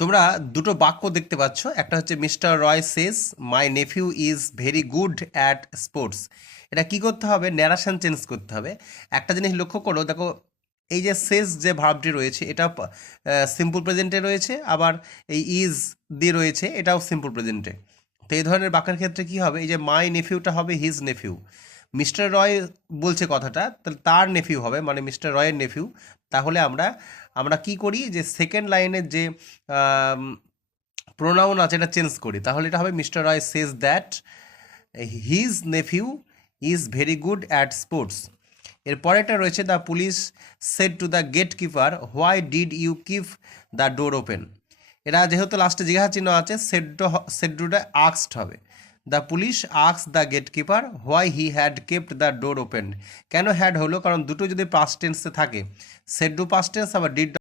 তোমরা দুটো বাক্য দেখতে পাচ্ছ, একটা হচ্ছে mister Roy says my nephew is very good at sports. এটা কি করতে হবে? ন্যারেশন চেঞ্জ করতে হবে। একটা জিনিস লক্ষ্য করো, দেখো এই যে সেজ যে ভার্বটি রয়েছে এটা সিম্পল প্রেজেন্টে রয়েছে, আবার এই ইজ দিয়ে রয়েছে এটাও সিম্পল প্রেজেন্টে। তো এই ধরনের বাক্যের ক্ষেত্রে কি হবে? এই যে মাই নেফিউটা হবে হিজ নেফিউ। মিস্টার রয় বলছে কথাটা, তাহলে তার নেফিউ হবে, মানে মিস্টার রয়ের নেফিউ। তাহলে আমরা আমরা কি করি যে সেকেন্ড লাইনের যে প্রোনাউন আছে এটা চেঞ্জ করি, তাহলে এটা হবে mister Roy says that his nephew is very good at sports. এর পরেরটা রয়েছে the police said to the gate keeper why did you keep the door open. এটা যেহেতু লাস্টে জিজ্ঞাসা চিহ্ন আছে, সেডটা আক্সড হবে। দ্য পুলিশ আক্স the gate keeper why he had kept the door open. কেন হ্যাড হলো? কারণ দুটো যদি পাস্ট টেন্সে থাকে, সেড টু পাস্ট টেন্স আবার ডিড